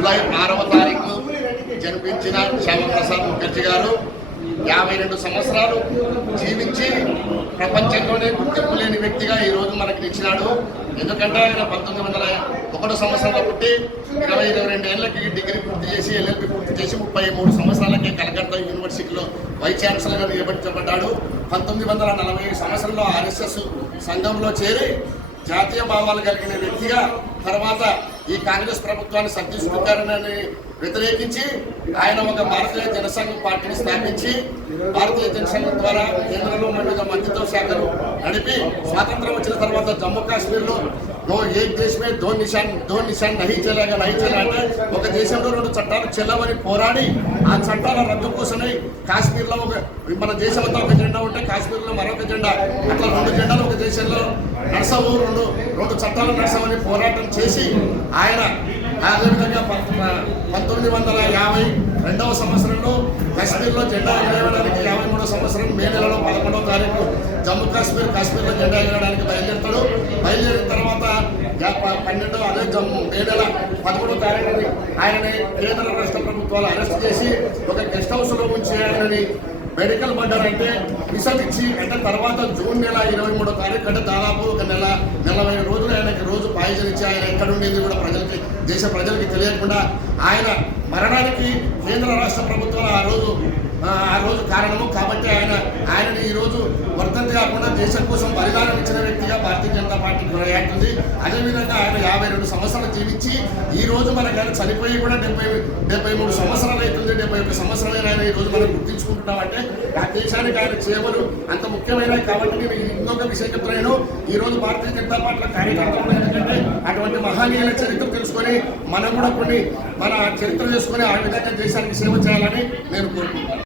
July 6వ తారీఖు జన్మించిన శ్యామప్రసాద్ ముఖర్జీ గారు 52 సంవత్సరాలు జీవించి ప్రపంచంలోనే గుర్తింపు లేని వ్యక్తిగా ఈరోజు మనకి నిలిచినాడు. ఎందుకంటే ఆయన 1901 సంవత్సరంలో పుట్టి 22 ఏళ్ళకి డిగ్రీ పూర్తి చేసి LLB పూర్తి చేసి 33 సంవత్సరాలకే కలకత్తా యూనివర్సిటీలో వైస్ ఛాన్సలర్గా నియమించబడ్డాడు. 1940 సంవత్సరంలో RSS సంఘంలో చేరి జాతీయ భావాలు కలిగిన వ్యక్తిగా తర్వాత ఈ కాంగ్రెస్ ప్రభుత్వాన్ని సత్యస్వీకరణని వ్యతిరేకించి ఆయన ఒక భారతీయ జనసంఘ పార్టీని స్థాపించి భారతీయ జనసంఘం ద్వారా కేంద్రంలో వివిధ మంత్రిత్వ శాఖలు నడిపి స్వాతంత్రం వచ్చిన తర్వాత జమ్మూ కాశ్మీర్లో ఏక్ దేశమే దో నిశాన్ నహీ చలేగా అంటే ఒక దేశంలో 2 చట్టాలు చెల్లవని పోరాడి ఆ చట్టాల రద్దు కోసమై కాశ్మీర్లో మన దేశం అంతా ఒక జెండా ఉంటే కాశ్మీర్లో మరొక జెండా, అట్లా 2 జెండాలు ఒక దేశంలో నడసవు, రెండు చట్టాలు నడసవని పోరాటం చేసి ఆయన అదేవిధంగా 1952వ సంవత్సరంలో కాశ్మీర్లో జెండా ఎగరడానికి 53వ సంవత్సరం మే నెలలో 11వ తారీఖు జమ్మూ కాశ్మీర్లో జెండా ఎగరడానికి బయలుదేరుతాడు. బయలుదేరిన తర్వాత 12 అదే మే నెల 13వ తారీఖుని ఆయనని కేంద్ర రాష్ట్ర ప్రభుత్వాలు అరెస్ట్ చేసి ఒక గెస్ట్ హౌస్లో ఉంచి ఆయనని మెడికల్ మర్డర్ అంటే విషం ఇచ్చి అంటే తర్వాత జూన్ నెల 23వ తారీఖు అంటే దాదాపు ఒక 40 రోజులు ఆయనకి రోజు పాయిజన్ ఇచ్చి ఆయన ఎక్కడ ఉండేది కూడా దేశ ప్రజలకి తెలియకుండా ఆయన మరణానికి కేంద్ర రాష్ట్ర ప్రభుత్వాలు ఆ రోజు కారణము. కాబట్టి ఆయనని ఈరోజు వర్ధంతి కాకుండా దేశం కోసం బలిదానం ఇచ్చిన వ్యక్తిగా భారతీయ జనతా పార్టీ కొనసాగుతుంది. అదేవిధంగా ఆయన 52 సంవత్సరాలు జీవించి ఈ రోజు మనకు ఆయన చనిపోయి కూడా 73 సంవత్సరాలు అవుతుంది. 71 సంవత్సరాలైన ఆయన ఈ రోజు మనం గుర్తించుకుంటున్నామంటే ఆ దేశానికి ఆయన సేవలు అంత ముఖ్యమైనవి. కాబట్టి నేను ఇంకొక విషయం చెప్తున్నాను, ఈ రోజు భారతీయ జనతా పార్టీ కార్యకర్తలు ఎందుకంటే అటువంటి మహనీయుల చరిత్ర తెలుసుకొని మనం కూడా కొన్ని మన చరిత్ర చేసుకొని ఆ విధంగా దేశానికి సేవ చేయాలని నేను కోరుకుంటున్నాను.